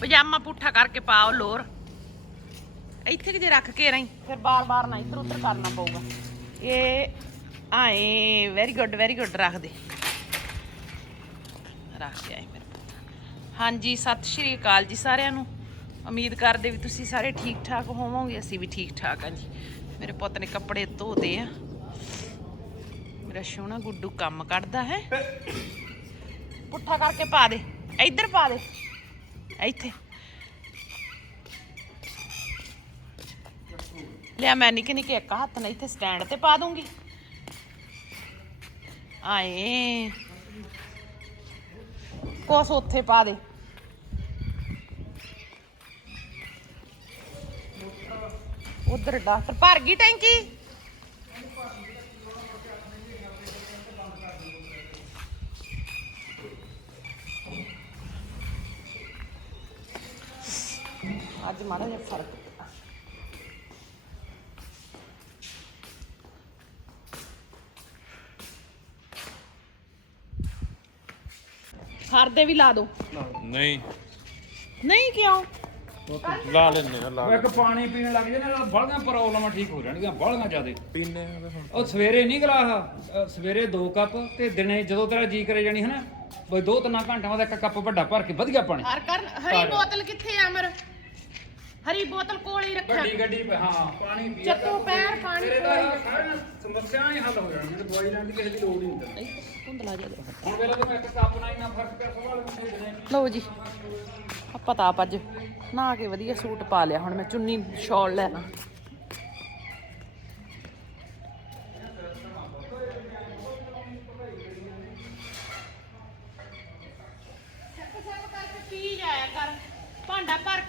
ਪਜਾਮਾ ਪੁੱਠਾ ਕਰਕੇ ਪਾਓ ਲੋਰ। ਇੱਥੇ ਕਿ ਜੇ ਰੱਖ ਕੇ ਰਹੀਂ। ਫਿਰ ਬਾਰ-ਬਾਰ ਨਾ ਇੱਧਰ ਉੱਧਰ ਕਰਨਾ ਪਊਗਾ। ਇਹ ਆਏ ਵੈਰੀ ਗੁੱਡ ਵੈਰੀ ਗੁੱਡ ਰੱਖ ਦੇ। ਰੱਖ ਕੇ ਆਏ ਮੇਰੇ ਹਾਂਜੀ, ਸਤਿ ਸ਼੍ਰੀ ਅਕਾਲ ਜੀ ਸਾਰਿਆਂ ਨੂੰ। ਉਮੀਦ ਕਰਦੇ ਵੀ ਤੁਸੀਂ ਸਾਰੇ ਠੀਕ ਠਾਕ ਹੋਵੋਗੇ, ਅਸੀਂ ਵੀ ਠੀਕ ਠਾਕ ਹਾਂ ਜੀ। ਮੇਰੇ ਪੁੱਤ ਨੇ ਕੱਪੜੇ ਧੋਤੇ ਆ। ਮੇਰਾ ਸੋਹਣਾ ਗੁੱਡੂ ਕੰਮ ਕੱਢਦਾ ਹੈ। ਪੁੱਠਾ ਕਰਕੇ ਪਾ ਦੇ। ਇੱਧਰ ਪਾ ਦੇ। ਇੱਥੇ। ਲਿਆ ਮੈਂ ਨਿੱਕੇ ਨਿੱਕੇ ਇੱਕ ਹੱਥ ਨਾਲ ਇੱਥੇ ਸਟੈਂਡ ਤੇ ਪਾ ਦੂੰਗੀ। ਆਏ। ਕੋਸ ਉੱਥੇ ਪਾ ਦੇ। ਉਧਰ ਡਾਕਟਰ ਭਰ ਗਈ ਟੈਂਕੀ। ਅੱਜ ਮਾੜਾ ਜਿਹਾ ਫ਼ਰਕ ਪਿਆ। ਹਰਦੇ ਵੀ ਲਾ ਦੋ। ਨਹੀਂ। ਨਹੀਂ ਕਿਉਂ? ਲਾ ਲੈਨੇ ਆ ਲਾ ਇੱਕ ਪਾਣੀ ਪੀਣ ਲੱਗ ਜੇ ਨਾਲ ਬੜੀਆਂ ਪ੍ਰੋਬਲਮਾਂ ਠੀਕ ਹੋ ਜਾਣਗੀਆਂ ਬੜੀਆਂ ਜ਼ਿਆਦੇ। ਪੀਨੇ ਉਹ ਸਵੇਰੇ ਨਹੀਂ ਗਲਾਸ ਅ, ਸਵੇਰੇ 2 ਕੱਪ ਤੇ ਦਿਨੇ ਜਦੋਂ ਤੇਰਾ ਜੀ ਕਰੇ ਜਾਣੀ ਹੈ ਨਾ ਬਈ ਦੋ ਤਿੰਨ ਘੰਟਿਆਂ ਬਾਅਦ ਇੱਕ ਕੱਪ ਵੱਡਾ ਭਰ ਕੇ ਵਧੀਆ ਪਾਣੀ। ਹਰ ਕਰਨ ਹਰੀ ਬੋਤਲ ਕਿੱਥੇ ਆ ਅਮਰ? ਹਰੀ ਬੋਤਲ ਕੋਲ ਹੀ ਰੱਖਿਆ। ਗੱਡੀ ਗੱਡੀ ਪੇ ਹਾਂ ਪਾਣੀ ਪੀ ਚੱਕੋ ਪੈਰ ਪਾਣੀ ਤੇਰੇ ਦਾ ਸਾਰੀਆਂ ਸਮੱਸਿਆਵਾਂ ਹੀ ਹੱਲ ਹੋ ਜਾਣਗੀਆਂ ਤੇ ਦਵਾਈ ਲੈਣ ਦੀ ਕਿਸੇ ਦੀ ਲੋੜ ਹੀ ਨਹੀਂ ਤੈਨੂੰ। ਕੁੰਦਲਾ ਜਾ ਦੇ ਹੁਣ ਵੇਲੇ ਤੇ ਇੱਕ ਕੱਪ ਨਾਲ ਇੰਨਾ ਫ਼ਰਕ ਪਿਆ ਸਵਾਲ ਮੁੰਡੇ ਦਿਨੇ ਲਓ ਜੀ ਆਪਾਂ ਤਾਂ ਆਪ ਅੱਜ ਨਹਾ ਕੇ ਵਧੀਆ ਸੂਟ ਪਾ ਲਿਆ ਹੁਣ ਮੈਂ ਚੁੰਨੀ ਸ਼ਾਲ ਲੈਣਾ।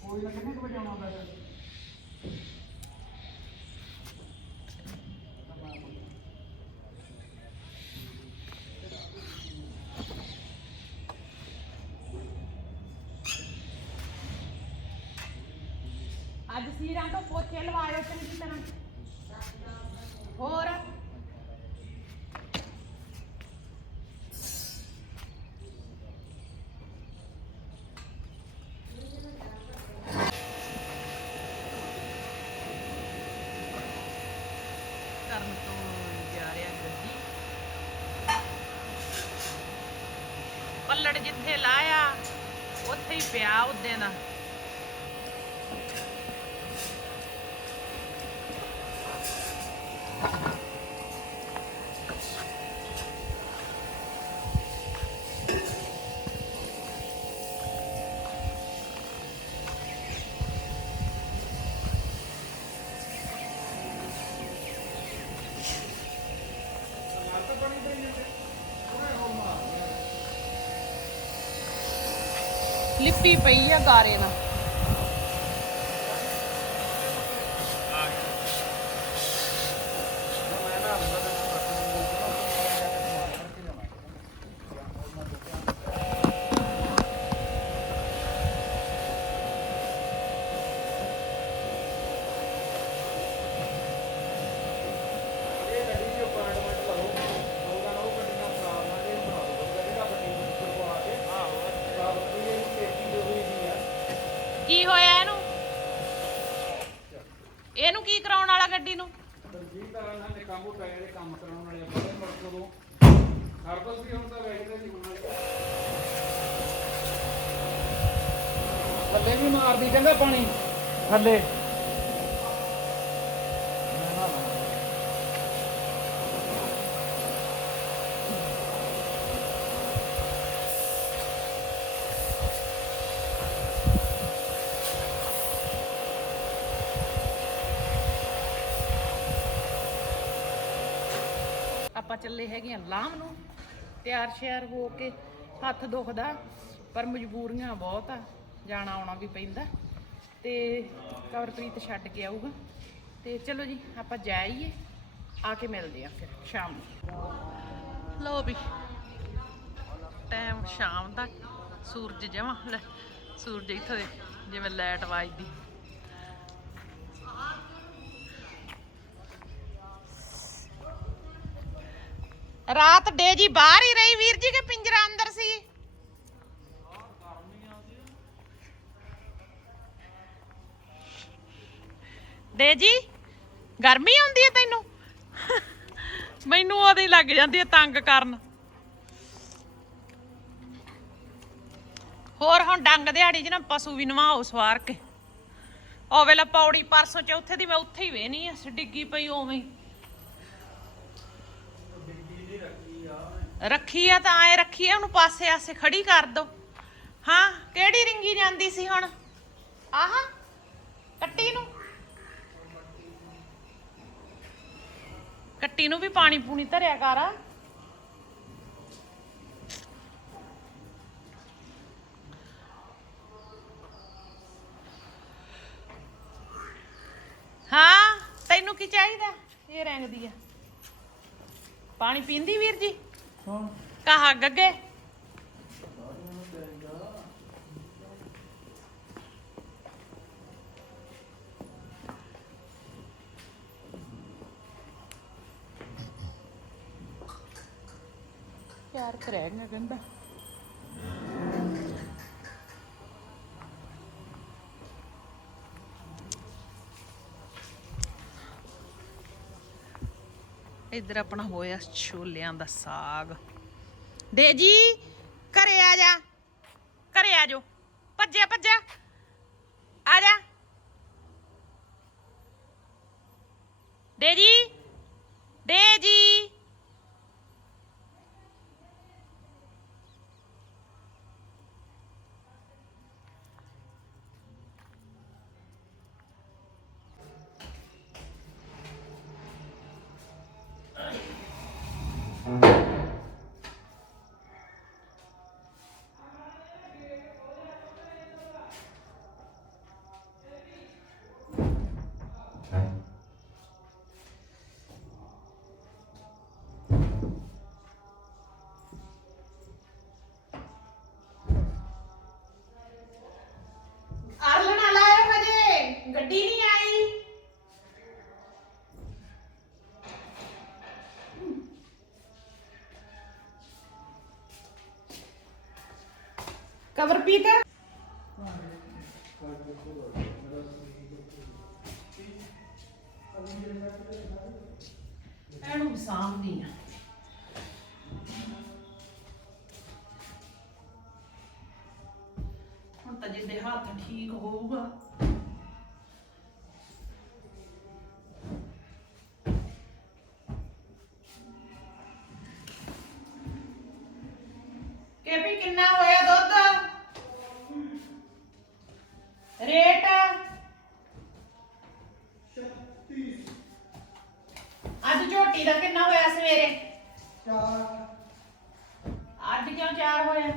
ਕੋਈ ਨਾ ਕਿੰਨੇ ਕੁ ਵਜੇ ਹੁੰਦਾ ਹੈ ਅੱਜ ਸੀਰਾਂ ਤੋਂ ਪੋਚੇ ਲਵਾਇਓ ਚੰਗੀ ਤਰ੍ਹਾਂ ਹੋਰ? ਕਰਨ ਤੋਂ ਜਾ ਰਿਹਾ ਗੱਡੀ। ਪੱਲੜ ਜਿੱਥੇ ਲਾਇਆ ਉੱਥੇ ਹੀ ਪਿਆ ਉਹਦੇ ਨਾਲ ਲਿਪੀ ਪਈ ਆ ਗਾਰੇ ਨਾਲ। ਕੀ ਹੋਇਆ ਇਹਨੂੰ? ਇਹਨੂੰ ਕੀ ਕਰਾਉਣ ਵਾਲਾ ਗੱਡੀ ਨੂੰ? ਦਲਜੀਤ ਦਾ ਨਾਲ ਨੇ ਕੰਮ ਪੈ ਜਿਹੜੇ ਕੰਮ ਕਰਾਉਣ ਵਾਲੇ ਬੜੇ ਮੁੜ ਤੋਂ ਹਰਬਸ ਵੀ ਹੁਣ ਤਾਂ ਵੇਖਦੇ ਨਹੀਂ ਹੁਣ। ਥੱਲੇ ਵੀ ਮਾਰਦੀ, ਚੰਗਾ ਪਾਣੀ। ਥੱਲੇ। ਆਪਾਂ ਚੱਲੇ ਹੈਗੇ ਆ ਲਾਮ ਨੂੰ, ਤਿਆਰ ਸ਼ਿਆਰ ਹੋ ਕੇ ਹੱਥ ਦੁਖਦਾ, ਪਰ ਮਜਬੂਰੀਆਂ ਬਹੁਤ ਆ, ਜਾਣਾ ਆਉਣਾ ਵੀ ਪੈਂਦਾ, ਤੇ ਕਵਰਪ੍ਰੀਤ ਛੱਡ ਕੇ ਆਊਗਾ। ਤੇ ਚਲੋ ਜੀ, ਆਪਾਂ ਜਾਈਏ ਆ ਕੇ ਮਿਲਦੇ ਆ ਫਿਰ ਸ਼ਾਮ ਨੂੰ। ਲੋ ਵੀ ਟਾਈਮ ਸ਼ਾਮ ਦਾ ਸੂਰਜ ਜਮਾ, ਲੈ, ਸੂਰਜ ਇੱਥੋਂ ਦੇ, ਜਿਵੇਂ ਲਾਈਟ ਵਾਜਦੀ। ਰਾਤ ਡੇ ਜੀ ਬਾਹਰ ਹੀ ਰਹੀ ਵੀਰ ਜੀ ਕੇ ਪਿੰਜਰਾ ਅੰਦਰ ਸੀ? ਡੇ ਜੀ, ਗਰਮੀ ਆਉਂਦੀ ਹੈ ਤੈਨੂੰ? ਮੈਨੂੰ ਉਹਦੀ ਲੱਗ ਜਾਂਦੀ ਹੈ ਤੰਗ ਕਰਨ। ਹੋਰ ਹੁਣ ਡੰਗ ਦਿਹਾੜੀ ਚ ਨਾ ਪਸ਼ੂ ਵੀ ਨਵਾਓ ਸਵਾਰ ਕੇ। ਉਹ ਵੇਲੇ ਪੌੜੀ ਪਰਸੋਂ ਚ ਉੱਥੇ ਦੀ ਮੈਂ ਉੱਥੇ ਹੀ ਵੇਹਨੀ ਆ ਡਿੱਗੀ ਪਈ ਉਵੇਂ ਰੱਖੀ ਆ ਤਾਂ ਐ ਰੱਖੀ ਆ, ਉਹਨੂੰ ਪਾਸੇ ਆਸੇ ਖੜੀ ਕਰ ਦੋ। ਹਾਂ, ਕਿਹੜੀ ਰਿੰਗੀ ਜਾਂਦੀ ਸੀ ਹੁਣ? ਆਹ, ਕੱਟੀ ਨੂੰ। ਕੱਟੀ ਨੂੰ ਵੀ ਪਾਣੀ ਪੂਣੀ ਧਰਿਆ ਕਰ। ਆ ਹਾਂ, ਤੈਨੂੰ ਕੀ ਚਾਹੀਦਾ? ਇਹ ਰੰਗ ਦੀ ਆ। ਪਾਣੀ ਪੀਂਦੀ ਵੀਰ ਜੀ? ਕਹਾ ਗੱਗੇ ਪਿਆਰ ਕਰੇਗਾ ਕਹਿੰਦਾ। ਇੱਧਰ ਆਪਣਾ ਹੋਇਆ ਛੋਲਿਆਂ ਦਾ ਸਾਗ। ਦੇ ਜੀ ਘਰੇ ਆ ਜਾ। ਘਰੇ ਆ ਜਾਓ। ਭੱਜਿਆ ਭੱਜਿਆ। ਕਵਰ ਪੀਤਾ ਇਹਨੂੰ ਸਾਂਭਦੀ ਆ। ਹੁਣ ਤਾਂ ਜਿੱਦੇ ਹੱਥ ਠੀਕ ਹੋਊਗਾ। ਕੇਪੀ ਕਿੰਨਾ ਹੋਇਆ ਦੁੱਧ? ਅੱਜ ਝੋਟੀ ਦਾ ਕਿੰਨਾ ਹੋਇਆ ਸਵੇਰੇ? ਚਾਰ। ਅੱਜ ਕਿਉਂ ਚਾਰ ਹੋਇਆ?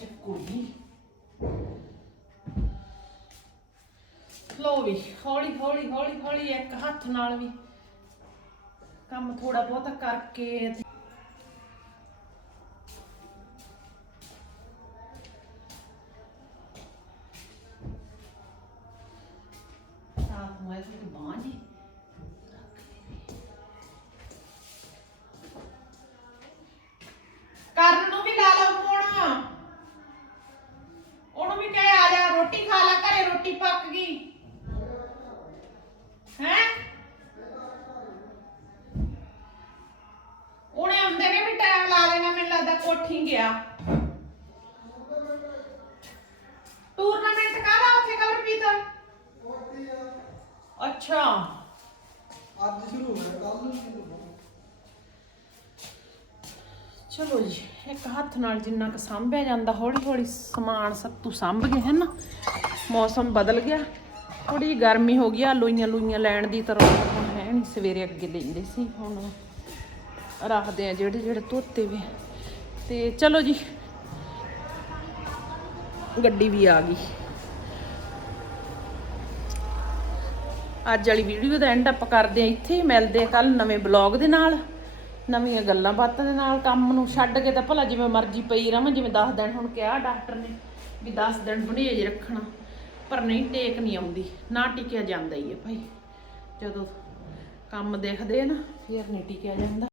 ਚੱਕੂ ਜੀ ਲੋ ਵੀ ਹੌਲੀ ਹੌਲੀ ਹੌਲੀ ਹੌਲੀ ਇੱਕ ਹੱਥ ਨਾਲ ਵੀ ਕੰਮ ਥੋੜਾ ਬਹੁਤਾ ਕਰਕੇ ਤੇ ਸਾਥ ਮੈਂ ਤੇ ਬਾਂਹ ਜੀ ਕਰਨ ਨੂੰ ਵੀ ਲਾ ਲਓ ਫੋਨ ਉਹਨੂੰ ਵੀ ਕਹੇ ਆ ਜਾ ਰੋਟੀ ਖਾ ਲੈ ਘਰੇ ਰੋਟੀ ਪੱਕ ਗਈ ਹੈ ਉਹਨੇ ਆਉਂਦੇ ਨੇ ਵੀ ਟਾਈਮ ਲਾ ਲੈਣਾ ਮੈਨੂੰ ਲੱਗਦਾ ਕੋਠੀ ਗਿਆ। ਟੂਰਨਾਮੈਂਟ ਕਾਹਦਾ ਉੱਥੇ ਕਵਰਪੀਤ ਅੱਛਾ। ਅੱਜ ਸ਼ੁਰੂ ਹੋਣਾ ਕੱਲ ਨੂੰ ਸ਼ੁਰੂ ਹੋਣਾ ਚਲੋ ਜੀ ਇੱਕ ਹੱਥ ਨਾਲ ਜਿੰਨਾ ਕੁ ਸਾਂਭਿਆ ਜਾਂਦਾ ਹੌਲੀ ਹੌਲੀ ਸਮਾਨ ਸੱਤੂ ਸਾਂਭ ਗਏ ਹੈ ਨਾ? ਮੌਸਮ ਬਦਲ ਗਿਆ। ਥੋੜੀ ਜਿਹੀ ਗਰਮੀ ਹੋ ਗਈ ਆ ਲੋਈਆਂ ਲੋਈਆਂ ਲੈਣ ਦੀ ਤਰ੍ਹਾਂ ਹੁਣ ਹੈ ਨਹੀਂ ਸਵੇਰੇ ਅੱਗੇ ਲੈਂਦੇ ਸੀ ਹੁਣ ਰੱਖਦੇ ਆ ਜਿਹੜੇ ਜਿਹੜੇ ਧੋਤੇ ਵੇ। ਤੇ ਚਲੋ ਜੀ। ਗੱਡੀ ਵੀ ਆ ਗਈ। ਅੱਜ ਵਾਲੀ ਵੀਡੀਓ ਦਾ ਐਂਡ ਅਪ ਕਰਦੇ ਆ ਇੱਥੇ। ਹੀ ਮਿਲਦੇ ਆ ਕੱਲ ਨਵੇਂ ਬਲੌਗ ਦੇ ਨਾਲ, ਨਵੀਆਂ ਗੱਲਾਂ ਬਾਤਾਂ ਦੇ ਨਾਲ। ਕੰਮ ਨੂੰ ਛੱਡ ਕੇ ਤਾਂ ਭਲਾ ਜਿਵੇਂ ਮਰਜ਼ੀ ਪਈ ਰਵਾਂ, ਜਿਵੇਂ 10 ਦਿਨ ਹੁਣ ਕਿਹਾ ਡਾਕਟਰ ਨੇ ਵੀ 10 ਦਿਨ ਬਣੇਜ ਰੱਖਣਾ। ਪਰ ਨਹੀਂ, ਟੇਕ ਨਹੀਂ ਆਉਂਦੀ। ਨਾ ਟਿਕਿਆ ਜਾਂਦਾ ਹੀ ਹੈ ਭਾਈ। ਜਦੋਂ ਕੰਮ ਦੇਖਦੇ ਆ ਨਾ, ਫਿਰ ਨਹੀਂ ਟਿਕਿਆ ਜਾਂਦਾ।